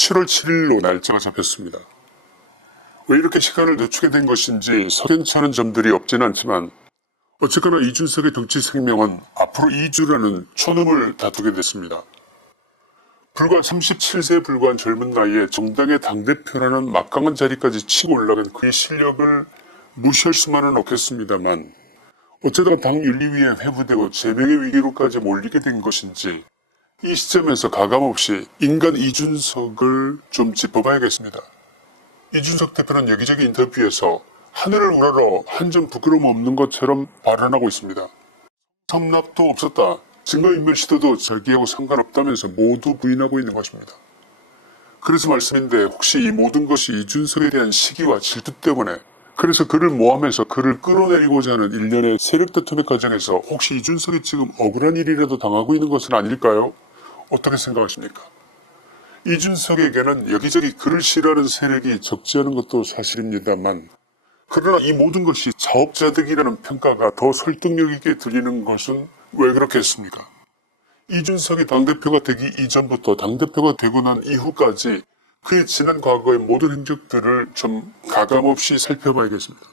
7월 7일로 날짜가 잡혔습니다. 왜 이렇게 시간을 늦추게 된 것인지 석연찮은 점들이 없지는 않지만 어쨌거나 이준석의 정치 생명은 앞으로 2주라는 초능을 다투게 됐습니다. 불과 37세에 불과한 젊은 나이에 정당의 당대표라는 막강한 자리까지 치고 올라간 그의 실력을 무시할 수만은 없겠습니다만 어쩌다가 당윤리위에 회부되고 제명의 위기로까지 몰리게 된 것인지 이 시점에서 가감없이 인간 이준석을 좀 짚어봐야겠습니다. 이준석 대표는 여기저기 인터뷰에서 하늘을 우러러 한 점 부끄러움 없는 것처럼 발언하고 있습니다. 성납도 없었다. 증거인멸 시도도 자기하고 상관없다면서 모두 부인하고 있는 것입니다. 그래서 말씀인데 혹시 이 모든 것이 이준석에 대한 시기와 질투 때문에 그래서 그를 모함해서 그를 끌어내리고자 하는 일련의 세력 다툼의 과정에서 혹시 이준석이 지금 억울한 일이라도 당하고 있는 것은 아닐까요? 어떻게 생각하십니까? 이준석에게는 여기저기 그를 싫어하는 세력이 적지 않은 것도 사실입니다만 그러나 이 모든 것이 자업자득이라는 평가가 더 설득력 있게 들리는 것은 왜 그렇겠습니까? 이준석이 당대표가 되기 이전부터 당대표가 되고 난 이후까지 그의 지난 과거의 모든 행적들을 좀 가감없이 살펴봐야겠습니다.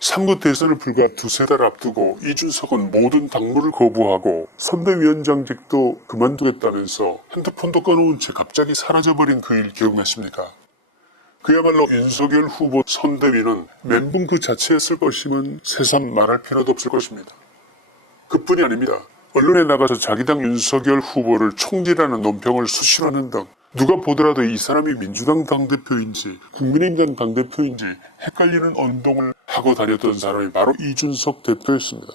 3구 대선을 불과 두세 달 앞두고 이준석은 모든 당무를 거부하고 선대위원장직도 그만두겠다면서 핸드폰도 꺼놓은 채 갑자기 사라져버린 그 일 기억나십니까? 그야말로 윤석열 후보 선대위는 멘붕 그 자체였을 것이면 새삼 말할 필요도 없을 것입니다. 그뿐이 아닙니다. 언론에 나가서 자기 당 윤석열 후보를 총질하는 논평을 수시로 하는 등 누가 보더라도 이 사람이 민주당 당대표인지 국민의힘 당대표인지 헷갈리는 언동을 하고 다녔던 사람이 바로 이준석 대표였습니다.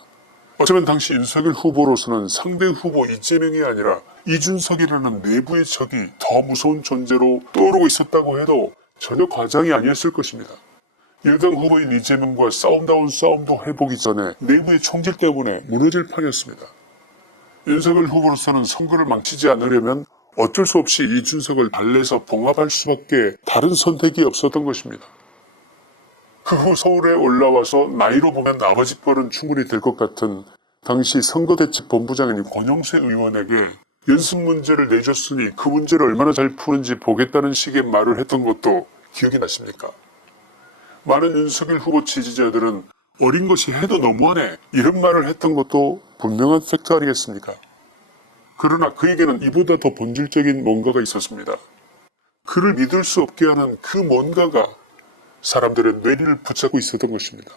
어쩌면 당시 윤석열 후보로서는 상대 후보 이재명이 아니라 이준석이라는 내부의 적이 더 무서운 존재로 떠오르고 있었다고 해도 전혀 과장이 아니었을 것입니다. 여당 후보인 이재명과 싸움다운 싸움도 해보기 전에 내부의 총질 때문에 무너질 판이었습니다. 윤석열 후보로서는 선거를 망치지 않으려면 어쩔 수 없이 이준석을 달래서 봉합할 수밖에 다른 선택이 없었던 것입니다. 그 후 서울에 올라와서 나이로 보면 아버지 뻘은 충분히 될 것 같은 당시 선거대책본부장인 권영세 의원에게 연습 문제를 내줬으니 그 문제를 얼마나 잘 푸는지 보겠다는 식의 말을 했던 것도 기억이 나십니까? 많은 윤석열 후보 지지자들은 어린 것이 해도 너무하네 이런 말을 했던 것도 분명한 팩트 아니겠습니까? 그러나 그에게는 이보다 더 본질적인 뭔가가 있었습니다. 그를 믿을 수 없게 하는 그 뭔가가 사람들의 뇌리를 붙잡고 있었던 것입니다.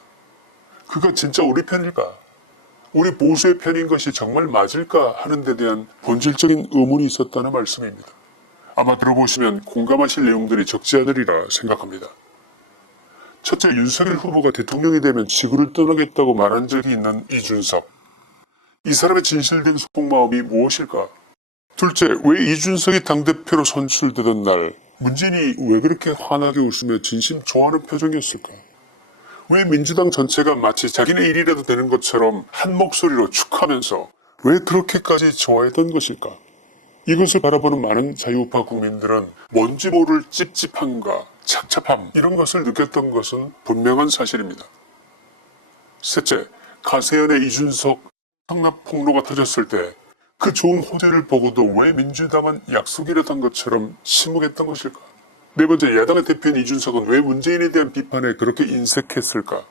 그가 진짜 우리 편일까? 우리 보수의 편인 것이 정말 맞을까 하는 데 대한 본질적인 의문이 있었다는 말씀입니다. 아마 들어보시면 공감하실 내용들이 적지 않으리라 생각합니다. 첫째, 윤석열 후보가 대통령이 되면 지구를 떠나겠다고 말한 적이 있는 이준석. 이 사람의 진실된 속마음이 무엇일까? 둘째, 왜 이준석이 당대표로 선출되던 날 문재인이 왜 그렇게 환하게 웃으며 진심 좋아하는 표정이었을까? 왜 민주당 전체가 마치 자기네 일이라도 되는 것처럼 한 목소리로 축하하면서 왜 그렇게까지 좋아했던 것일까? 이것을 바라보는 많은 자유우파 국민들은 뭔지 모를 찝찝함과 착잡함 이런 것을 느꼈던 것은 분명한 사실입니다. 셋째, 가세연의 이준석 상납 폭로가 터졌을 때 그 좋은 호재를 보고도 왜 민주당은 약속이라던 것처럼 침묵했던 것일까? 네 번째, 야당의 대표인 이준석은 왜 문재인에 대한 비판에 그렇게 인색했을까?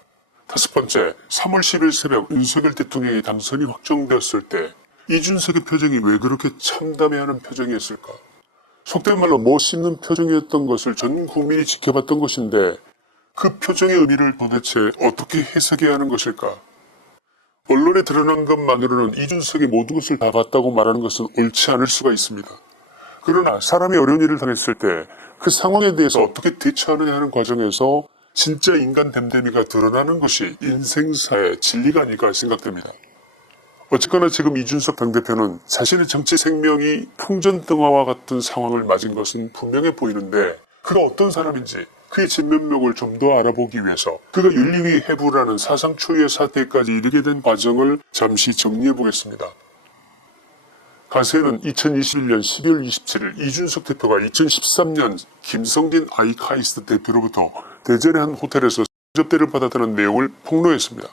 다섯 번째, 3월 10일 새벽 윤석열 대통령이 당선이 확정되었을 때 이준석의 표정이 왜 그렇게 참담해하는 표정이었을까? 속된 말로 못 씹는 표정이었던 것을 전 국민이 지켜봤던 것인데 그 표정의 의미를 도대체 어떻게 해석해야 하는 것일까? 언론에 드러난 것만으로는 이준석이 모든 것을 다 봤다고 말하는 것은 옳지 않을 수가 있습니다. 그러나 사람이 어려운 일을 당했을 때 그 상황에 대해서 어떻게 대처하느냐 하는 과정에서 진짜 인간 됨됨이가 드러나는 것이 인생사의 진리가 아닐까 생각됩니다. 어쨌거나 지금 이준석 당대표는 자신의 정치 생명이 풍전등화와 같은 상황을 맞은 것은 분명해 보이는데 그가 어떤 사람인지 그의 진면목을 좀 더 알아보기 위해서 그가 윤리위 해부라는 사상 초유의 사태까지 이르게 된 과정을 잠시 정리해 보겠습니다. 가세는 2021년 12월 27일 이준석 대표가 2013년 김성진 아이카이스트 대표로부터 대전의 한 호텔에서 접대를 받았다는 내용을 폭로했습니다.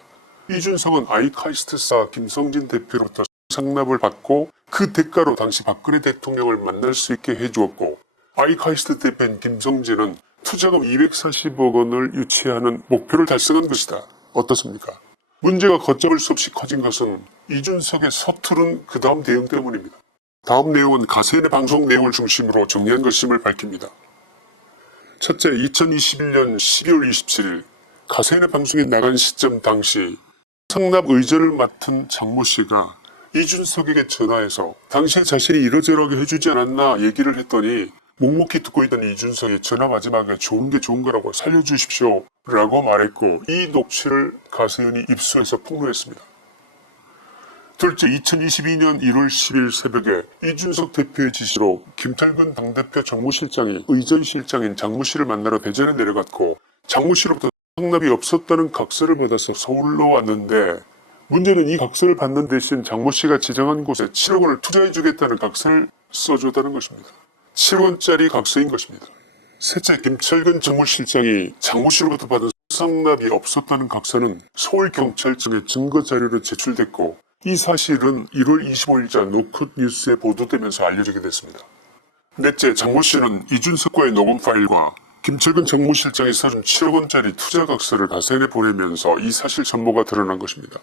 이준석은 아이카이스트사 김성진 대표로부터 상납을 받고 그 대가로 당시 박근혜 대통령을 만날 수 있게 해주었고 아이카이스트 대표인 김성진은 투자금 240억 원을 유치하는 목표를 달성한 것이다. 어떻습니까? 문제가 걷잡을 수 없이 커진 것은 이준석의 서투른 그 다음 대응 때문입니다. 다음 내용은 가세인의 방송 내용을 중심으로 정리한 것임을 밝힙니다. 첫째, 2021년 12월 27일 가세인의 방송에 나간 시점 당시 성남 의전을 맡은 장모 씨가 이준석에게 전화해서 당신 자신이 이러저러하게 해주지 않았나 얘기를 했더니 묵묵히 듣고 있던 이준석이 전화 마지막에 좋은 게 좋은 거라고 살려주십시오 라고 말했고, 이 녹취를 가세인이 입수해서 폭로했습니다. 둘째, 2022년 1월 10일 새벽에 이준석 대표의 지시로 김철근 당대표 정무실장이 의전 실장인 장모 씨를 만나러 대전에 내려갔고, 장모 씨로부터 성납이 없었다는 각서를 받아서 서울로 왔는데, 문제는 이 각서를 받는 대신 장모 씨가 지정한 곳에 7억 원을 투자해주겠다는 각서를 써줬다는 것입니다. 7억 원짜리 각서인 것입니다. 셋째, 김철근 정무실장이 장모 씨로부터 받은 성납이 없었다는 각서는 서울경찰청에 증거자료로 제출됐고, 이 사실은 1월 25일자 노컷 뉴스에 보도되면서 알려지게 됐습니다. 넷째, 장모 씨는 이준석과의 녹음 파일과 김철근 정무실장이 써준 7억 원짜리 투자각서를 가세인에 보내면서 이 사실 전모가 드러난 것입니다.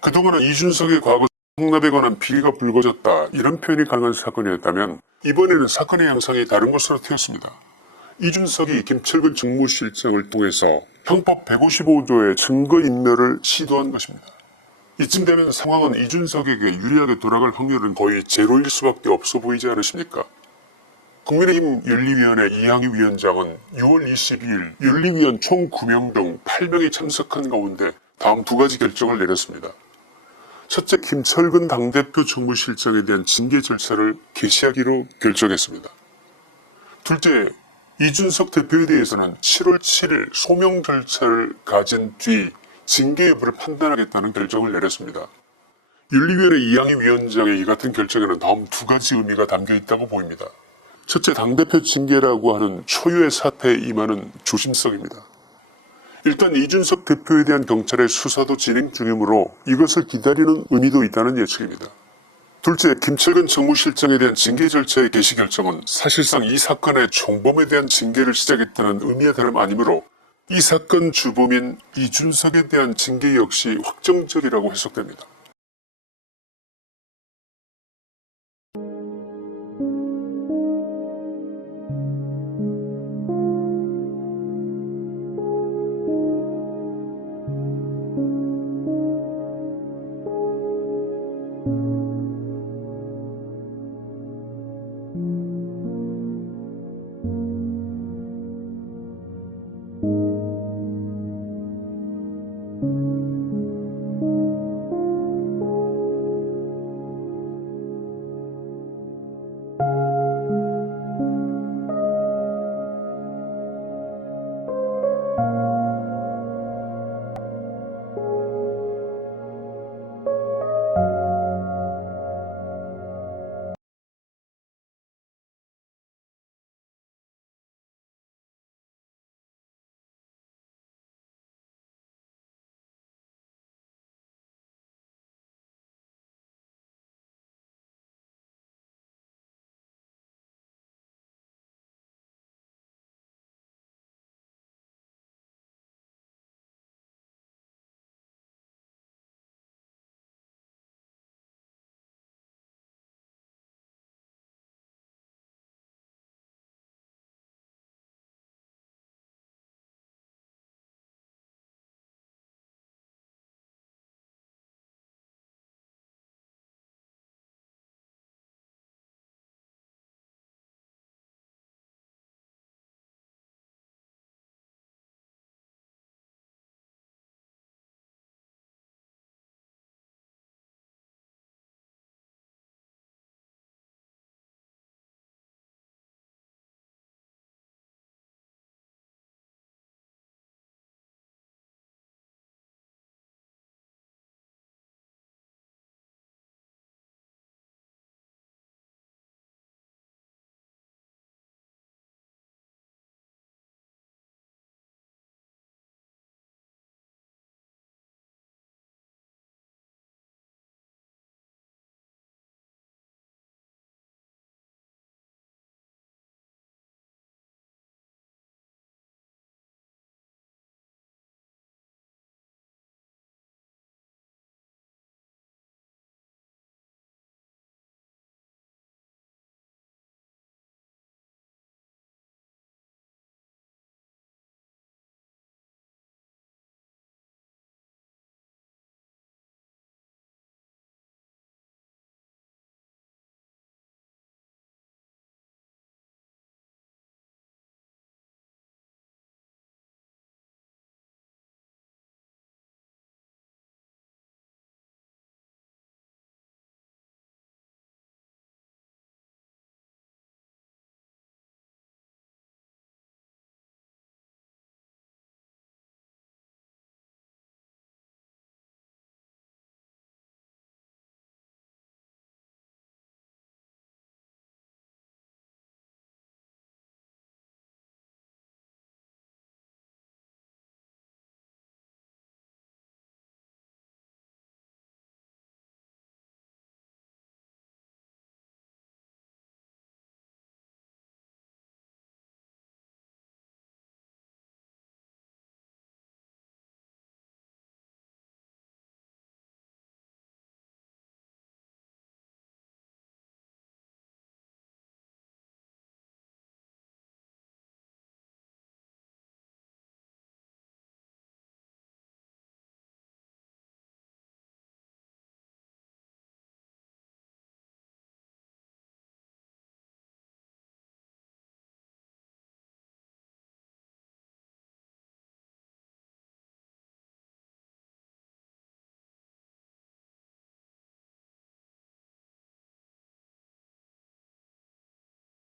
그동안은 이준석의 과거 성납에 관한 비리가 불거졌다, 이런 표현이 가능한 사건이었다면 이번에는 사건의 양상이 다른 것으로 튀었습니다. 이준석이 김철근 정무실장을 통해서 형법 155조의 증거인멸을 시도한 것입니다. 이쯤 되면 상황은 이준석에게 유리하게 돌아갈 확률은 거의 제로일 수밖에 없어 보이지 않으십니까? 국민의힘 윤리위원회 이항희 위원장은 6월 22일 윤리위원 총 9명 중 8명이 참석한 가운데 다음 두 가지 결정을 내렸습니다. 첫째, 김철근 당대표 정무실장에 대한 징계 절차를 개시하기로 결정했습니다. 둘째, 이준석 대표에 대해서는 7월 7일 소명 절차를 가진 뒤 징계 여부를 판단하겠다는 결정을 내렸습니다. 윤리위원회 이항희 위원장의 이 같은 결정에는 다음 두 가지 의미가 담겨 있다고 보입니다. 첫째, 당대표 징계라고 하는 초유의 사태에 임하는 조심성입니다. 일단 이준석 대표에 대한 경찰의 수사도 진행 중이므로 이것을 기다리는 의미도 있다는 예측입니다. 둘째, 김철근 정무실장에 대한 징계 절차의 개시 결정은 사실상 이 사건의 총범에 대한 징계를 시작했다는 의미에 다름 아니므로 이 사건 주범인 이준석에 대한 징계 역시 확정적이라고 해석됩니다.